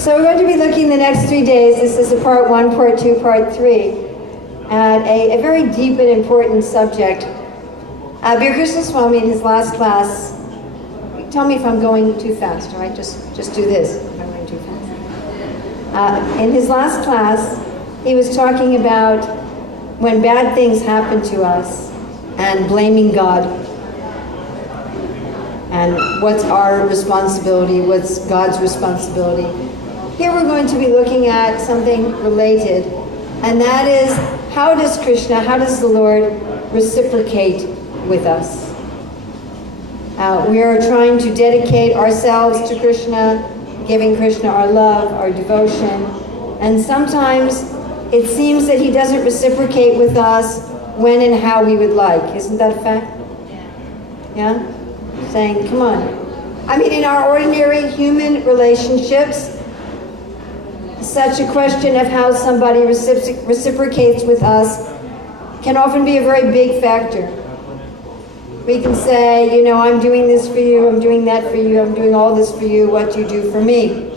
So we're going to be looking the next 3 days. This is a part 1, part 2, part 3, at a very deep and important subject. Krishna Swami in his last class, tell me if I'm going too fast, all right? Just do this if I'm going too fast. In his last class, he was talking about when bad things happen to us and blaming God. And what's our responsibility? What's God's responsibility? Here we're going to be looking at something related, and that is, how does Krishna, how does the Lord reciprocate with us? We are trying to dedicate ourselves to Krishna, giving Krishna our love, our devotion, and sometimes it seems that he doesn't reciprocate with us when and how we would like. Isn't that a fact? Yeah? Saying, come on. I mean, in our ordinary human relationships, such a question of how somebody reciprocates with us can often be a very big factor. We can say, you know, I'm doing this for you, I'm doing that for you, I'm doing all this for you, what do you do for me?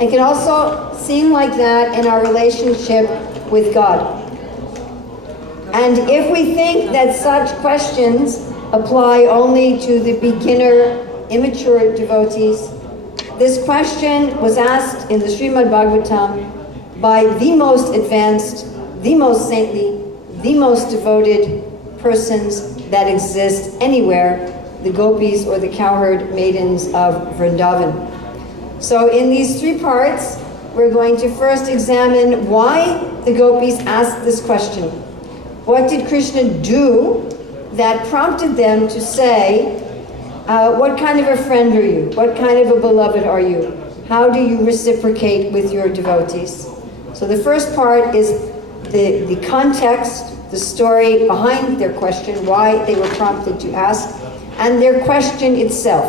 It can also seem like that in our relationship with God. And if we think that such questions apply only to the beginner, immature devotees, this question was asked in the Srimad Bhagavatam by the most advanced, the most saintly, the most devoted persons that exist anywhere, the gopis or the cowherd maidens of Vrindavan. So in these 3 parts, we're going to first examine why the gopis asked this question. What did Krishna do that prompted them to say, what kind of a friend are you? What kind of a beloved are you? How do you reciprocate with your devotees? So the first part is the context, the story behind their question, why they were prompted to ask, and their question itself.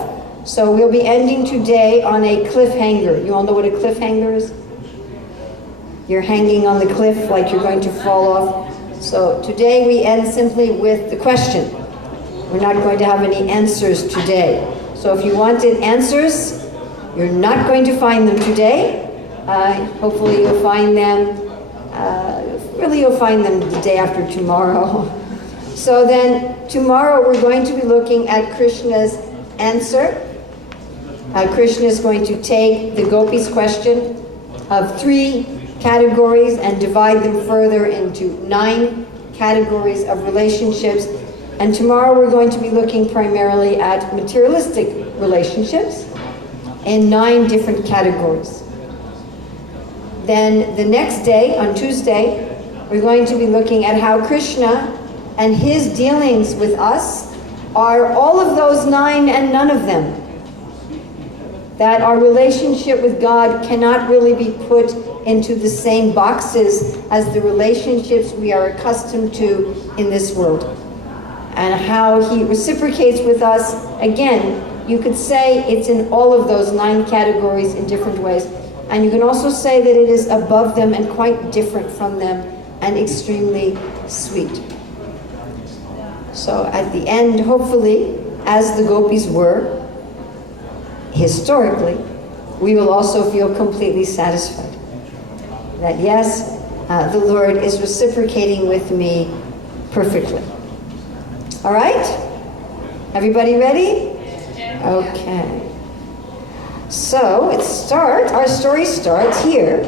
So we'll be ending today on a cliffhanger. You all know what a cliffhanger is? You're hanging on the cliff like you're going to fall off. So today we end simply with the question. We're not going to have any answers today. So if you wanted answers, you're not going to find them today. Hopefully you'll find them, you'll find them the day after tomorrow. So then tomorrow we're going to be looking at Krishna's answer. Krishna is going to take the gopis' question of 3 categories and divide them further into 9 categories of relationships. And tomorrow we're going to be looking primarily at materialistic relationships in 9 different categories. Then the next day, on Tuesday, we're going to be looking at how Krishna and his dealings with us are all of those 9 and none of them. That our relationship with God cannot really be put into the same boxes as the relationships we are accustomed to in this world. And how he reciprocates with us, again, you could say it's in all of those 9 categories in different ways. And you can also say that it is above them and quite different from them and extremely sweet. So at the end, hopefully, as the gopis were, historically, we will also feel completely satisfied. That yes, the Lord is reciprocating with me perfectly. All right? Everybody ready? Okay. So our story starts here.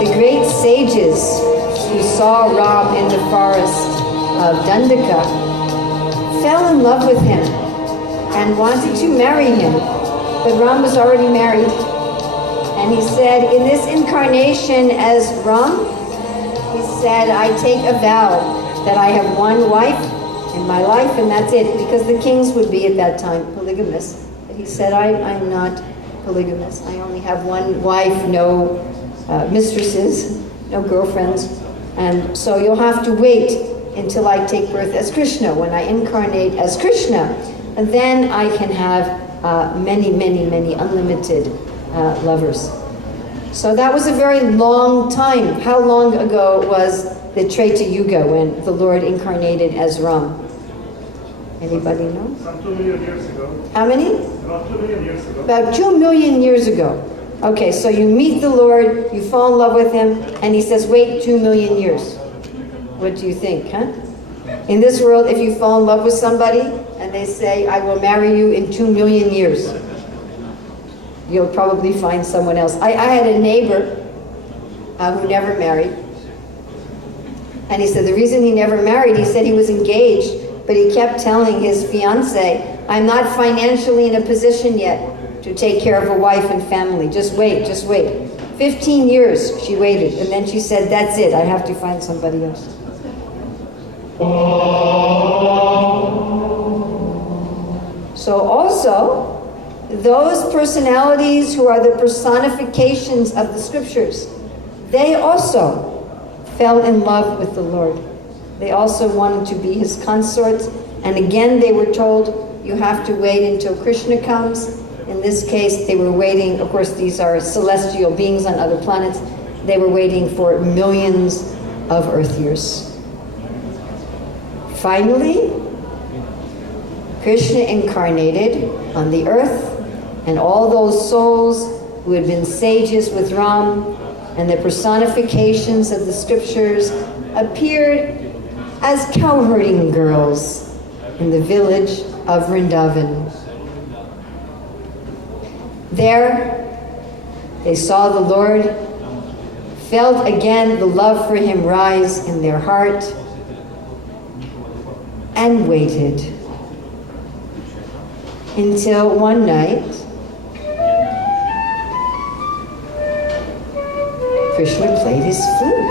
The great sages who saw Ram in the forest of Dandaka fell in love with him and wanted to marry him, but Ram was already married. And he said, in this incarnation as Ram, he said, I take a vow that I have one wife in my life and that's it, because the kings would be at that time polygamous. But he said, I'm not polygamous. I only have one wife, no mistresses, no girlfriends. And so you'll have to wait until I take birth as Krishna, when I incarnate as Krishna. And then I can have many, many, many unlimited lovers. So that was a very long time. How long ago was the Treta Yuga when the Lord incarnated as Ram? Anybody know? Some 2 million years ago. How many? About 2 million years ago. About 2 million years ago. Okay, so you meet the Lord, you fall in love with him, and he says, wait 2 million years. What do you think, huh? In this world, if you fall in love with somebody, and they say, I will marry you in 2 million years, you'll probably find someone else. I had a neighbor who never married. And he said the reason he never married, he said he was engaged, but he kept telling his fiance, I'm not financially in a position yet to take care of a wife and family. Just wait, just wait. 15 years she waited, and then she said, that's it, I have to find somebody else. So also, those personalities who are the personifications of the scriptures, they also fell in love with the Lord. They also wanted to be his consorts. And again, they were told, you have to wait until Krishna comes. In this case, they were waiting, of course, these are celestial beings on other planets. They were waiting for millions of Earth years. Finally, Krishna incarnated on the earth, and all those souls who had been sages with Ram and the personifications of the scriptures appeared as cowherding girls in the village of Vrindavan. There, they saw the Lord, felt again the love for him rise in their heart, and waited until one night, Krishna played his flute.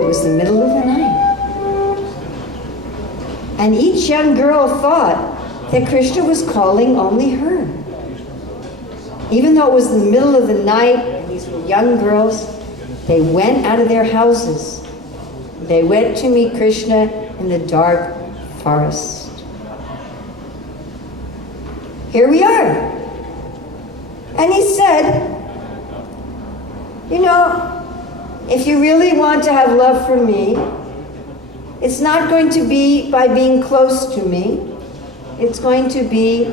It was the middle of the night. And each young girl thought that Krishna was calling only her. Even though it was the middle of the night, and these were young girls, they went out of their houses. They went to meet Krishna in the dark forest. Here we are. And he said, you know, if you really want to have love for me, it's not going to be by being close to me. It's going to be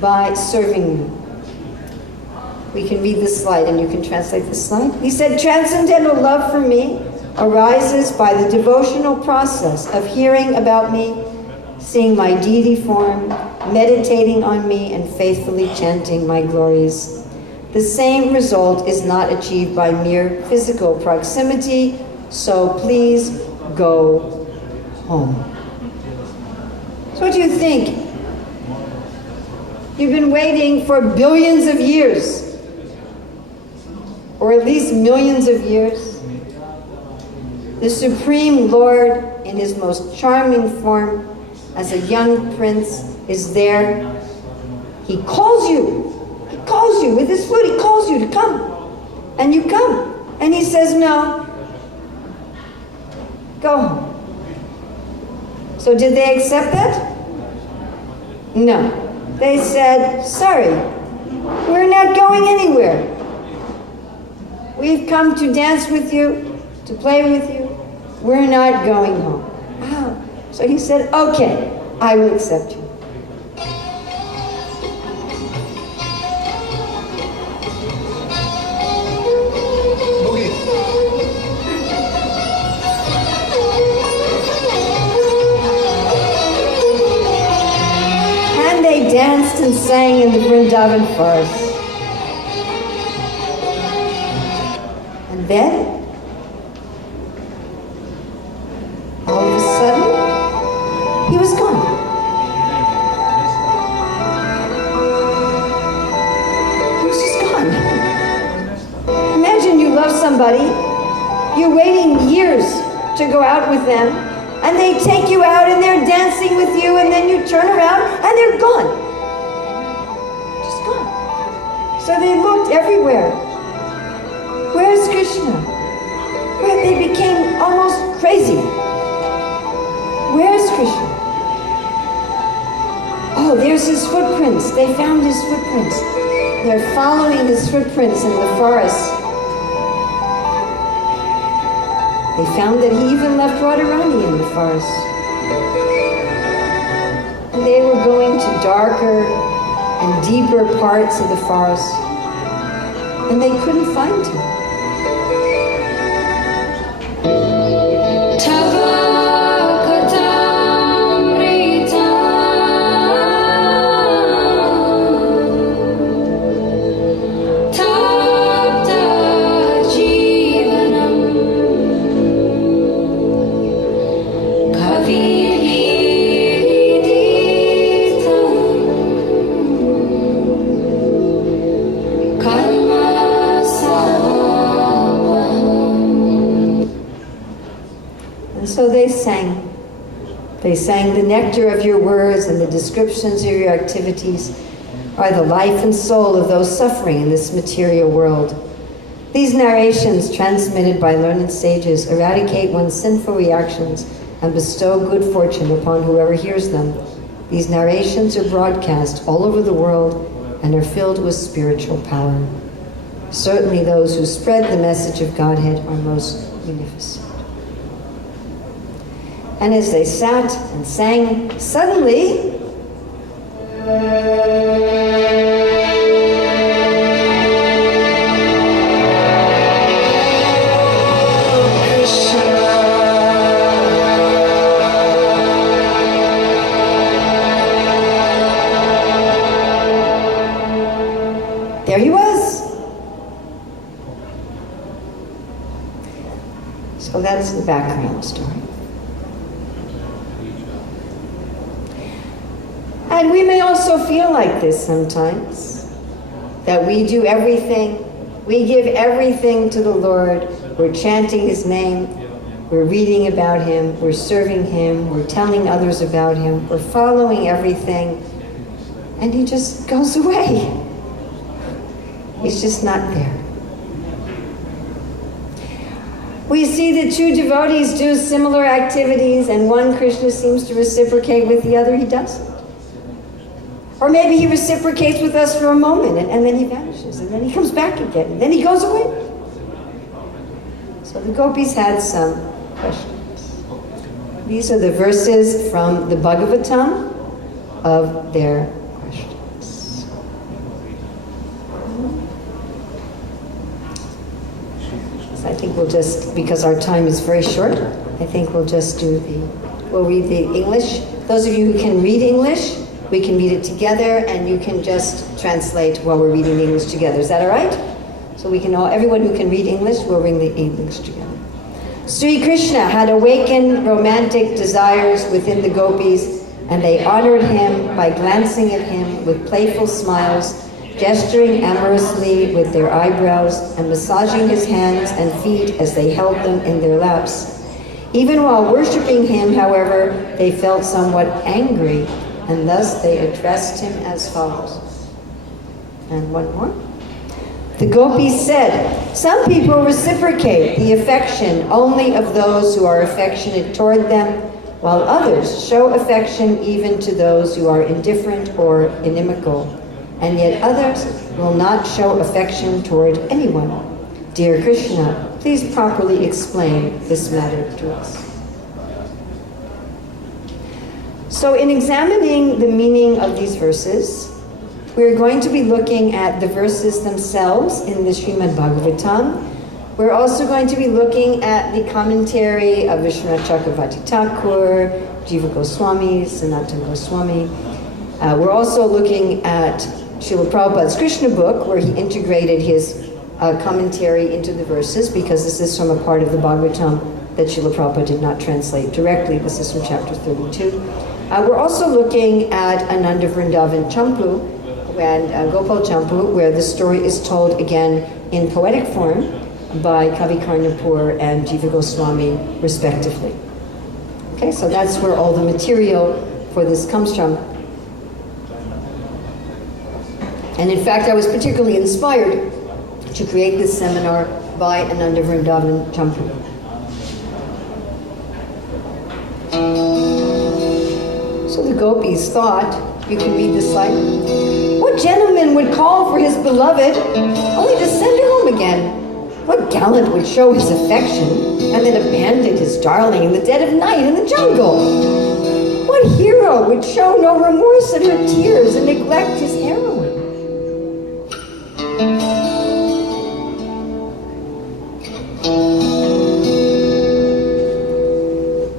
by serving you. We can read this slide, and you can translate this slide. He said, transcendental love for me arises by the devotional process of hearing about me, seeing my deity form, meditating on me, and faithfully chanting my glories. The same result is not achieved by mere physical proximity, so please go home. So what do you think? You've been waiting for billions of years, or at least millions of years. The Supreme Lord, in his most charming form, as a young prince, is there. He calls you. He calls you with his flute. He calls you to come. And you come. And he says, no. Go home. So did they accept that? No. They said, sorry, we're not going anywhere. We've come to dance with you, to play with you. We're not going home. Wow. So he said, okay, I will accept you. And they danced and sang in the Vrindavan forest. And then, all of a sudden, he was gone. He was just gone. Imagine you love somebody, you're waiting years to go out with them, and they take you out and they're dancing with you, and then you turn around and they're gone. Just gone. So they looked everywhere. Where's Krishna? Where they became almost crazy. Where's Krishna? Oh, there's his footprints. They found his footprints. They're following his footprints in the forest. They found that he even left Radharani in the forest. darker and deeper parts of the forest, and they couldn't find him. So they sang. They sang, "The nectar of your words and the descriptions of your activities are the life and soul of those suffering in this material world. These narrations, transmitted by learned sages, eradicate one's sinful reactions and bestow good fortune upon whoever hears them. These narrations are broadcast all over the world and are filled with spiritual power. Certainly those who spread the message of Godhead are most munificent." And as they sat and sang, suddenly, there he was. So that's the background story. And we may also feel like this sometimes, that we do everything, we give everything to the Lord, we're chanting his name, we're reading about him, we're serving him, we're telling others about him, we're following everything, and he just goes away. He's just not there. We see that two devotees do similar activities, and one Krishna seems to reciprocate with, the other he doesn't. Or maybe he reciprocates with us for a moment, and then he vanishes, and then he comes back again, and then he goes away. So the gopis had some questions. These are the verses from the Bhagavatam of their questions. So I think we'll just, because our time is very short, I think we'll just we'll read the English. Those of you who can read English, we can read it together, and you can just translate while we're reading the English together. Is that all right? So we can everyone who can read English, will read the English together. Sri Krishna had awakened romantic desires within the gopis, and they honored him by glancing at him with playful smiles, gesturing amorously with their eyebrows, and massaging his hands and feet as they held them in their laps. Even while worshipping him, however, they felt somewhat angry, and thus they addressed him as follows. And one more. The gopis said, "Some people reciprocate the affection only of those who are affectionate toward them, while others show affection even to those who are indifferent or inimical, and yet others will not show affection toward anyone. Dear Krishna, please properly explain this matter to us." So in examining the meaning of these verses, we're going to be looking at the verses themselves in the Srimad Bhagavatam. We're also going to be looking at the commentary of Vishwanath Chakravarti Thakur, Jiva Goswami, Sanatana Goswami. We're also looking at Srila Prabhupada's Krishna book, where he integrated his commentary into the verses, because this is from a part of the Bhagavatam that Srila Prabhupada did not translate directly. This is from chapter 32. We're also looking at Ananda Vrindavan Champu and Gopal Champu, where the story is told again in poetic form by Kavi Karnapur and Jiva Goswami, respectively. Okay, so that's where all the material for this comes from. And in fact, I was particularly inspired to create this seminar by Ananda Vrindavan Champu. So the gopis thought, you can read this slide, what gentleman would call for his beloved only to send her home again? What gallant would show his affection and then abandon his darling in the dead of night in the jungle? What hero hero would show no remorse at her tears and neglect his heroine.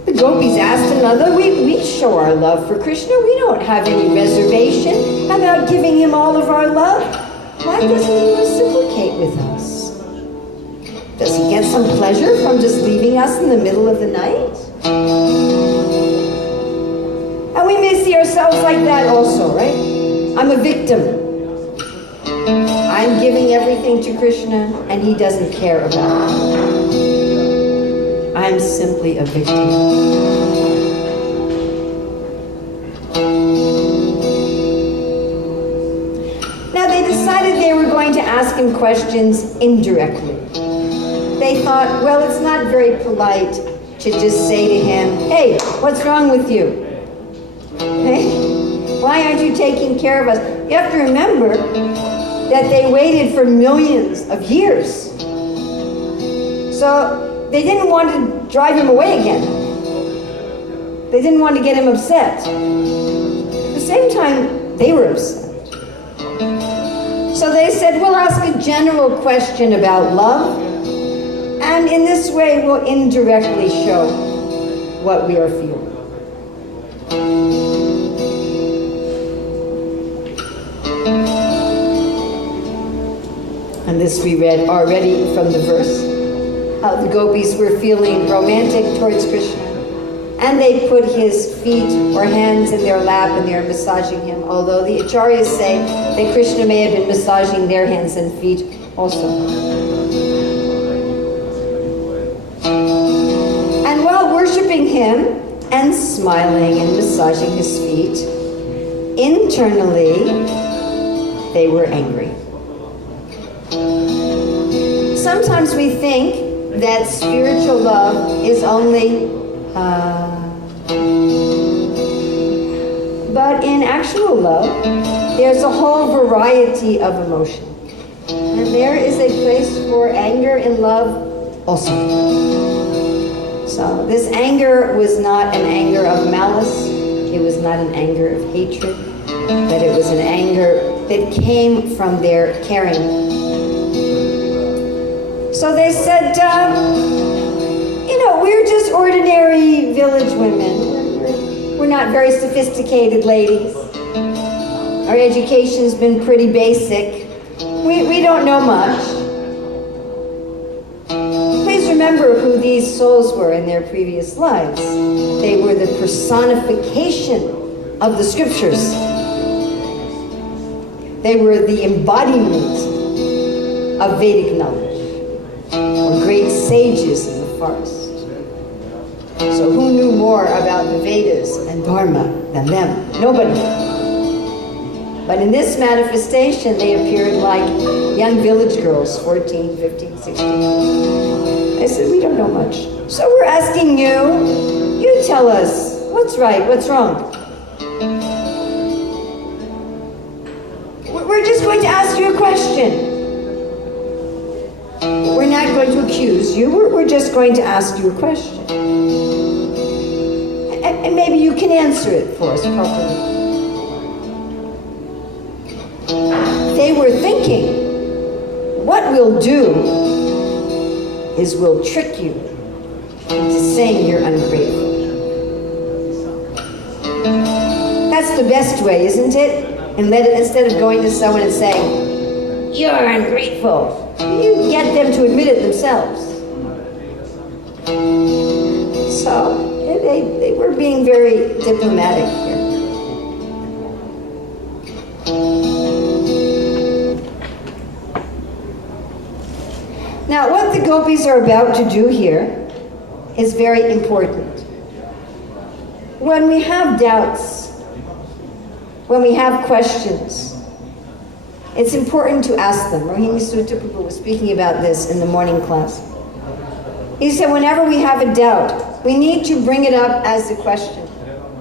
The gopis asked another, we show our love for Krishna. We don't have any reservation about giving him all of our love. Why doesn't he reciprocate with us? Does he get some pleasure from just leaving us in the middle of the night? And we may see ourselves like that also, right? I'm a victim. I'm giving everything to Krishna and he doesn't care about it. I'm simply a victim. Now they decided they were going to ask him questions indirectly. They thought, well, it's not very polite to just say to him, hey, what's wrong with you? Hey, why aren't you taking care of us? You have to remember that they waited for millions of years. So they didn't want to drive him away again. They didn't want to get him upset. At the same time, they were upset. So they said, we'll ask a general question about love, and in this way we'll indirectly show what we are feeling. And this we read already from the verse, how the gopis were feeling romantic towards Krishna. And they put his feet or hands in their lap and they are massaging him, although the acharyas say that Krishna may have been massaging their hands and feet also. And while worshiping him and smiling and massaging his feet, internally they were angry. Sometimes we think that spiritual love is only but in actual love, there's a whole variety of emotion. And there is a place for anger in love also. So this anger was not an anger of malice, it was not an anger of hatred, but it was an anger that came from their caring. So they said, we're just ordinary village women. We're not very sophisticated ladies. Our education's been pretty basic. We don't know much. Please remember who these souls were in their previous lives. They were the personification of the scriptures. They were the embodiment of Vedic knowledge, or great sages in the forest. So who knew more about the Vedas and Dharma than them? Nobody. But in this manifestation, they appeared like young village girls, 14, 15, 16. They said, we don't know much. So we're asking you, you tell us, what's right, what's wrong? We're just going to ask you a question. We're not going to accuse you, we're just going to ask you a question. And maybe you can answer it for us properly. They were thinking, what we'll do is we'll trick you into saying you're ungrateful. That's the best way, isn't it? And instead of going to someone and saying, you're ungrateful, you get them to admit it themselves. So they were being very diplomatic here. Now, what the gopis are about to do here is very important. When we have doubts, when we have questions, it's important to ask them. Rohini Sutta Prabhu was speaking about this in the morning class. He said whenever we have a doubt, we need to bring it up as a question.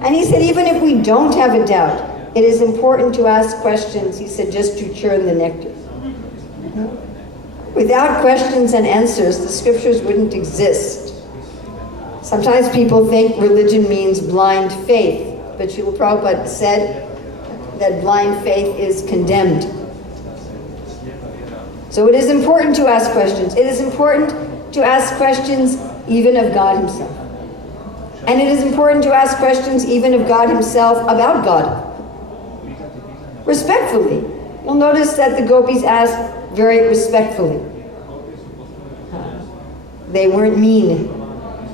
And he said even if we don't have a doubt, it is important to ask questions, he said, just to churn the nectar. Without questions and answers, the scriptures wouldn't exist. Sometimes people think religion means blind faith. but Srila Prabhupada said that blind faith is condemned. So it is important to ask questions. It is important to ask questions even of God himself. And it is important to ask questions even of God himself about God. Respectfully. You'll notice that the gopis asked very respectfully. They weren't mean,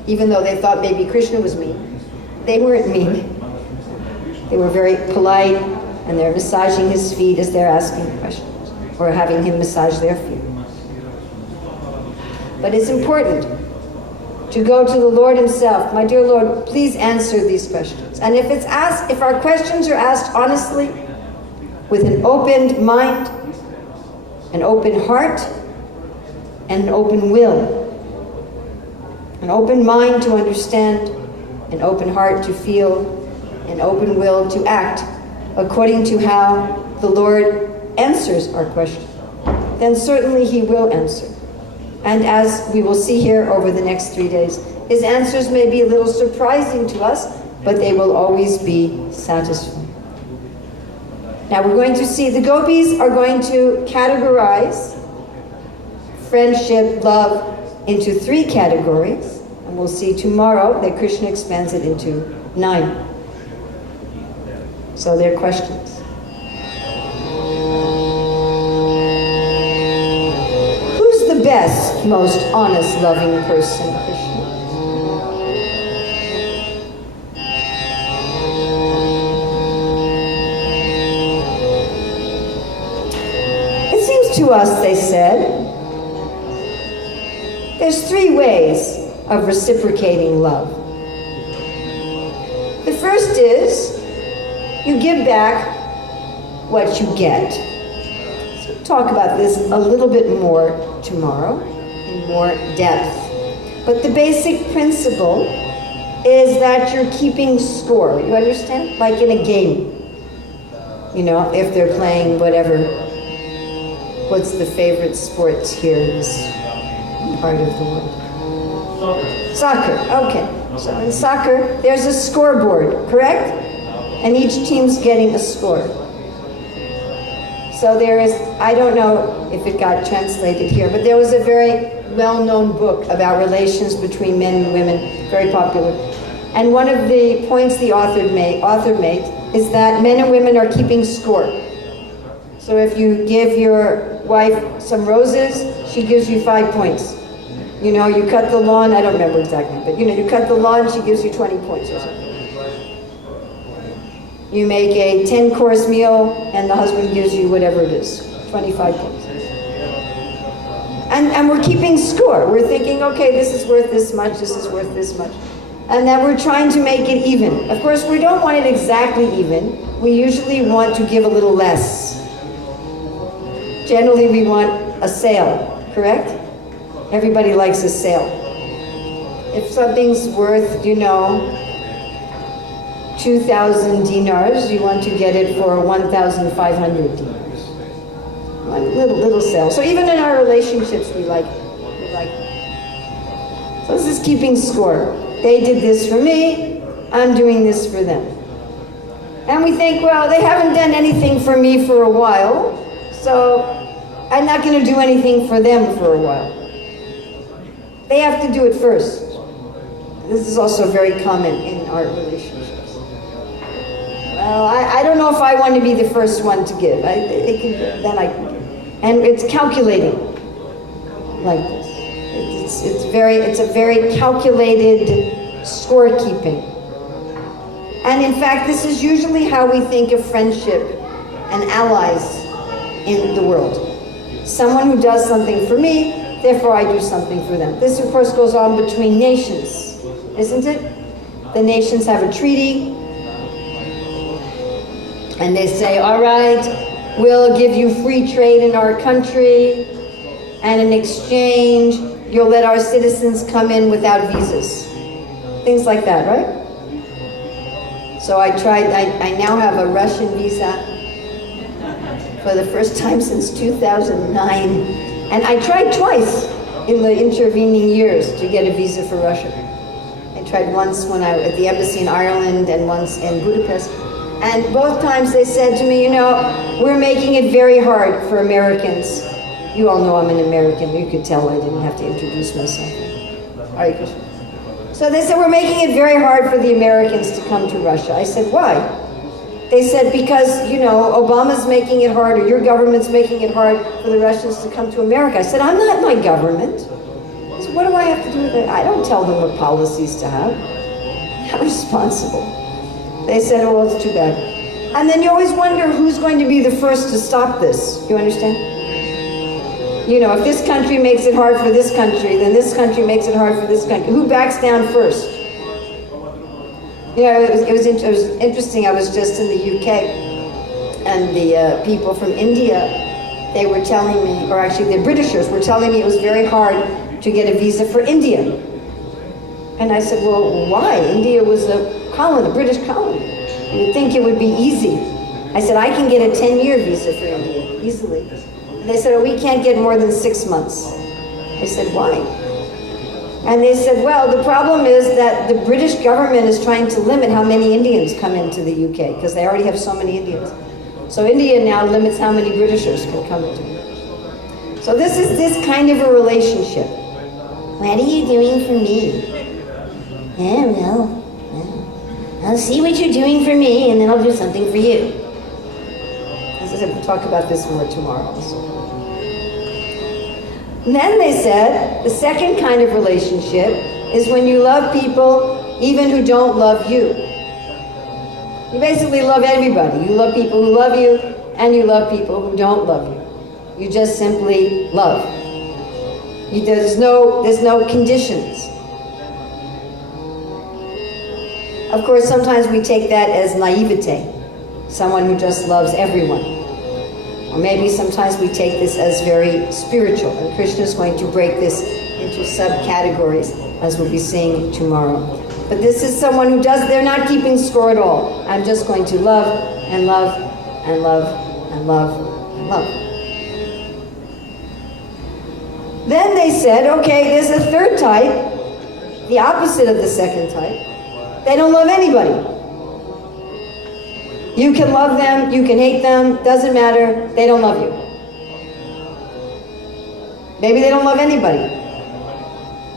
even though they thought maybe Krishna was mean. They weren't mean. They were very polite, and they're massaging his feet as they're asking questions, or having him massage their feet. But it's important to go to the Lord himself. My dear Lord, please answer these questions. And if our questions are asked honestly, with an open mind, an open heart, and an open will. An open mind to understand, an open heart to feel, an open will to act according to how the Lord answers our question. Then certainly he will answer. And as we will see here over the next 3 days, his answers may be a little surprising to us, but they will always be satisfying. Now we're going to see, the gopis are going to categorize friendship, love, into 3 categories. And we'll see tomorrow that Krishna expands it into 9. So there are questions. Who's the best, most honest, loving person, Krishna? It seems to us, they said, there's 3 ways of reciprocating love. The first is you give back what you get. So we'll talk about this a little bit more tomorrow in more depth. But the basic principle is that you're keeping score. You understand? Like in a game. You know, if they're playing whatever. What's the favorite sports here in this part of the world? Soccer. Okay. So in soccer, there's a scoreboard, correct? And each team's getting a score. So there is, I don't know if it got translated here, but there was a very well-known book about relations between men and women, very popular. And one of the points the author made is that men and women are keeping score. So if you give your wife some roses, she gives you 5 points. You know, you cut the lawn, I don't remember exactly, but you know, you cut the lawn, she gives you 20 points or something. You make a 10-course meal, and the husband gives you whatever it is, 25 points. And we're keeping score. We're thinking, okay, this is worth this much, this is worth this much. And then we're trying to make it even. Of course, we don't want it exactly even. We usually want to give a little less. Generally, we want a sale, correct? Everybody likes a sale. If something's worth, you know, 2,000 dinars, you want to get it for 1,500 dinars. Like little sale. So even in our relationships, we like. So this is keeping score. They did this for me, I'm doing this for them. And we think, well, they haven't done anything for me for a while, so I'm not going to do anything for them for a while. They have to do it first. This is also very common in our relationships. Well, I don't know if I want to be the first one to give. Then I can give. And it's calculating like this. It's a very calculated scorekeeping. And in fact, this is usually how we think of friendship and allies in the world. Someone who does something for me, therefore I do something for them. This, of course, goes on between nations, isn't it? The nations have a treaty, and they say, all right, we'll give you free trade in our country, and in exchange, you'll let our citizens come in without visas. Things like that, right? So I now have a Russian visa for the first time since 2009. And I tried twice in the intervening years to get a visa for Russia. I tried once when I at the embassy in Ireland and once in Budapest. And both times they said to me, you know, we're making it very hard for Americans. You all know I'm an American. You could tell I didn't have to introduce myself. Hare Krishna. So they said, we're making it very hard for the Americans to come to Russia. I said, why? They said, because, you know, Obama's making it hard, or your government's making it hard for the Russians to come to America. I said, I'm not my government. I said, what do I have to do with it? I don't tell them what policies to have. I'm responsible. They said, oh, well, it's too bad. And then you always wonder who's going to be the first to stop this. You understand? You know, if this country makes it hard for this country, then this country makes it hard for this country. Who backs down first? You know, it was interesting. I was just in the UK, and the people from India, they were telling me, or actually the Britishers were telling me it was very hard to get a visa for India. And I said, well, why? India was a colony, a British colony. You would think it would be easy. I said, I can get a 10-year visa for India, easily. And they said, oh, we can't get more than 6 months. I said, why? And they said, well, the problem is that the British government is trying to limit how many Indians come into the UK, because they already have so many Indians. So India now limits how many Britishers can come into it. So this is this kind of a relationship. What are you doing for me? Yeah, well, I'll see what you're doing for me, and then I'll do something for you. As I said, we'll talk about this more tomorrow also. And then they said, the second kind of relationship is when you love people even who don't love you. You basically love everybody. You love people who love you, and you love people who don't love you. You just simply love. There's no conditions. Of course, sometimes we take that as naivete, someone who just loves everyone. Or maybe sometimes we take this as very spiritual, and Krishna is going to break this into subcategories, as we'll be seeing tomorrow. But this is someone who they're not keeping score at all. I'm just going to love and love and love and love and love. Then they said, okay, there's a third type, the opposite of the second type. They don't love anybody. You can love them, you can hate them, doesn't matter, they don't love you. Maybe they don't love anybody.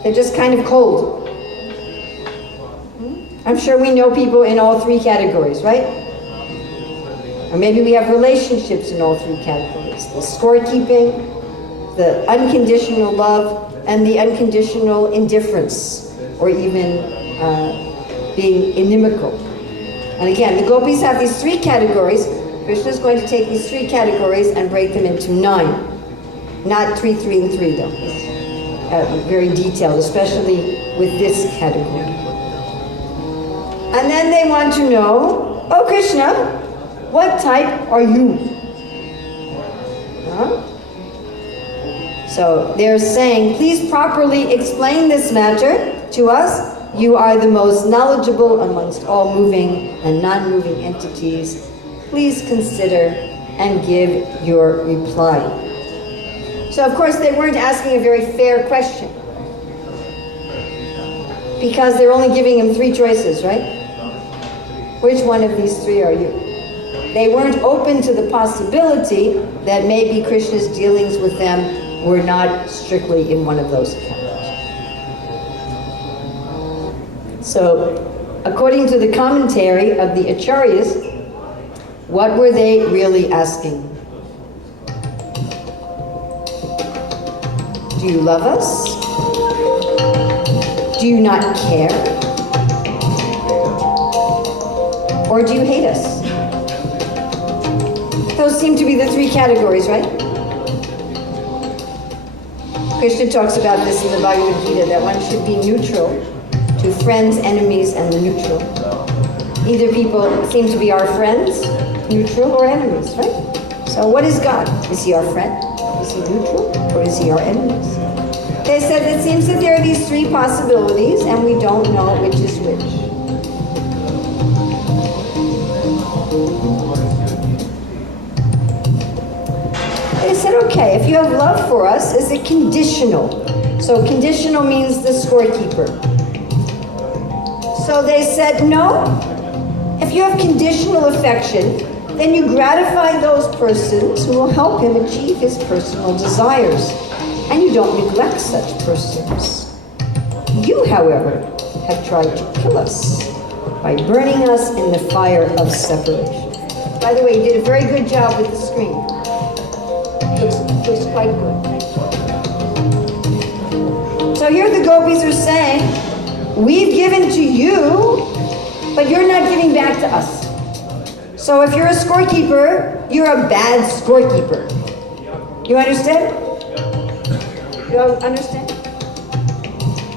They're just kind of cold. I'm sure we know people in all three categories, right? Or maybe we have relationships in all three categories. The scorekeeping, the unconditional love, and the unconditional indifference, or even being inimical. And again, the gopis have these three categories. Krishna is going to take these three categories and break them into 9. Not 3, 3, and 3, though. Very detailed, especially with this category. And then they want to know, oh Krishna, what type are you? Huh? So they're saying, please properly explain this matter to us. You are the most knowledgeable amongst all moving and non-moving entities. Please consider and give your reply. So of course they weren't asking a very fair question, because they're only giving him 3 choices, right? Which one of these 3 are you? They weren't open to the possibility that maybe Krishna's dealings with them were not strictly in one of those categories. So, according to the commentary of the Acharyas, what were they really asking? Do you love us? Do you not care? Or do you hate us? Those seem to be the 3 categories, right? Krishna talks about this in the Bhagavad Gita, that one should be neutral to friends, enemies, and the neutral. Either people seem to be our friends, neutral, or enemies, right? So what is God? Is he our friend? Is he neutral? Or is he our enemies? They said it seems that there are these 3 possibilities, and we don't know which is which. They said, okay, if you have love for us, is it conditional? So conditional means the scorekeeper. So they said, no. If you have conditional affection, then you gratify those persons who will help him achieve his personal desires, and you don't neglect such persons. You, however, have tried to kill us by burning us in the fire of separation. By the way, you did a very good job with the screen. Looks quite good. So here the gopis are saying, we've given to you, but you're not giving back to us. So if you're a scorekeeper, you're a bad scorekeeper. You understand? You understand?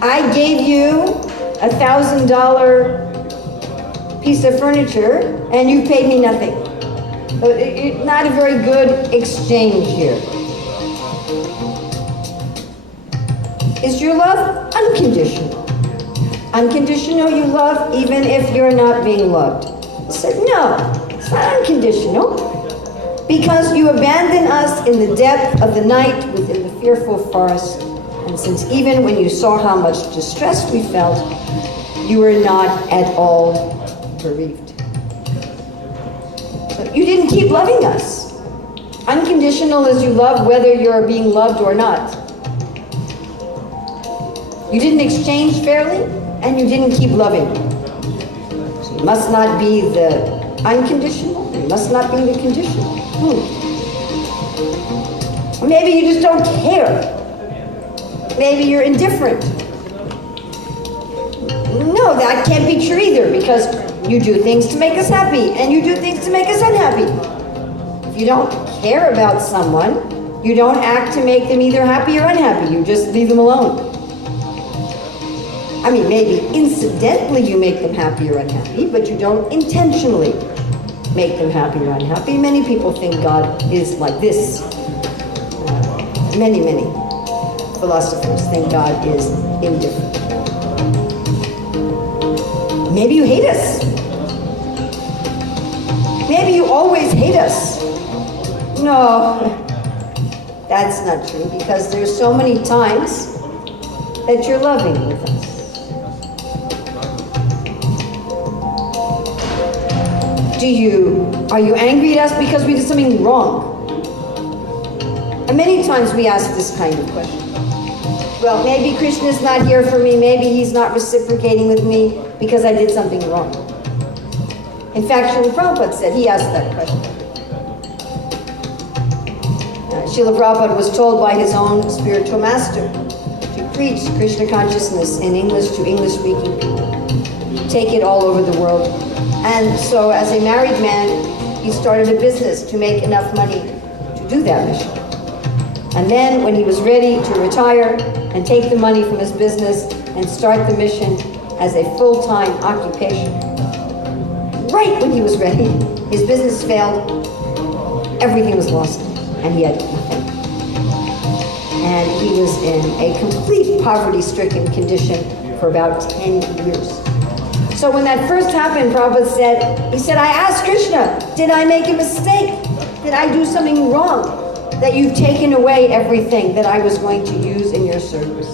I gave you $1,000 piece of furniture, and you paid me nothing. It's not a very good exchange here. Is your love unconditional? Unconditional, you love even if you're not being loved. I said, no, it's not unconditional. Because you abandon us in the depth of the night within the fearful forest, and since even when you saw how much distress we felt, you were not at all bereaved. So you didn't keep loving us. Unconditional is you love whether you're being loved or not. You didn't exchange fairly, and you didn't keep loving. So you must not be the unconditional, you must not be the conditional. Or maybe you just don't care. Maybe you're indifferent. No, that can't be true either, because you do things to make us happy, and you do things to make us unhappy. If you don't care about someone, you don't act to make them either happy or unhappy. You just leave them alone. I mean, maybe incidentally you make them happy or unhappy, but you don't intentionally make them happy or unhappy. Many people think God is like this. Many philosophers think God is indifferent. Maybe you hate us. Maybe you always hate us. No, that's not true, because there's so many times that you're loving with us. Are you angry at us because we did something wrong? And many times we ask this kind of question. Well, maybe Krishna's not here for me, maybe he's not reciprocating with me because I did something wrong. In fact, Srila Prabhupada said he asked that question. Srila Prabhupada was told by his own spiritual master to preach Krishna consciousness in English to English-speaking people. Take it all over the world. And so as a married man, he started a business to make enough money to do that mission. And then when he was ready to retire and take the money from his business and start the mission as a full-time occupation, right when he was ready, his business failed, everything was lost, and he had nothing. And he was in a complete poverty-stricken condition for about 10 years. So when that first happened, Prabhupada said, I asked Krishna, did I make a mistake? Did I do something wrong? That you've taken away everything that I was going to use in your service?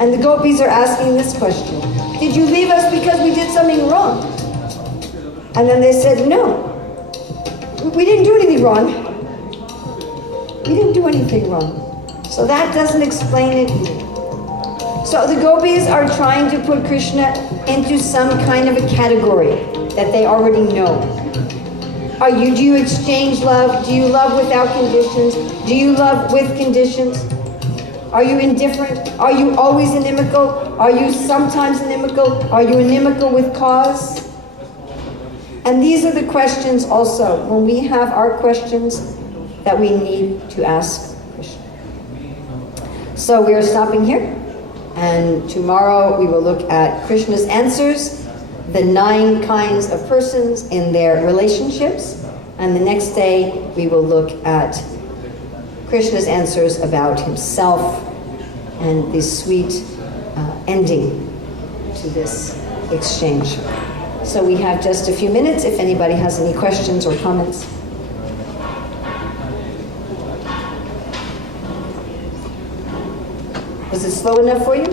And the gopis are asking this question. Did you leave us because we did something wrong? And then they said, no. We didn't do anything wrong. We didn't do anything wrong. So that doesn't explain it either. So the gopis are trying to put Krishna into some kind of a category that they already know. Do you exchange love? Do you love without conditions? Do you love with conditions? Are you indifferent? Are you always inimical? Are you sometimes inimical? Are you inimical with cause? And these are the questions also, when we have our questions, that we need to ask Krishna. So we are stopping here. And tomorrow we will look at Krishna's answers, the 9 kinds of persons in their relationships. And the next day we will look at Krishna's answers about himself and the sweet ending to this exchange. So we have just a few minutes if anybody has any questions or comments. Was it slow enough for you?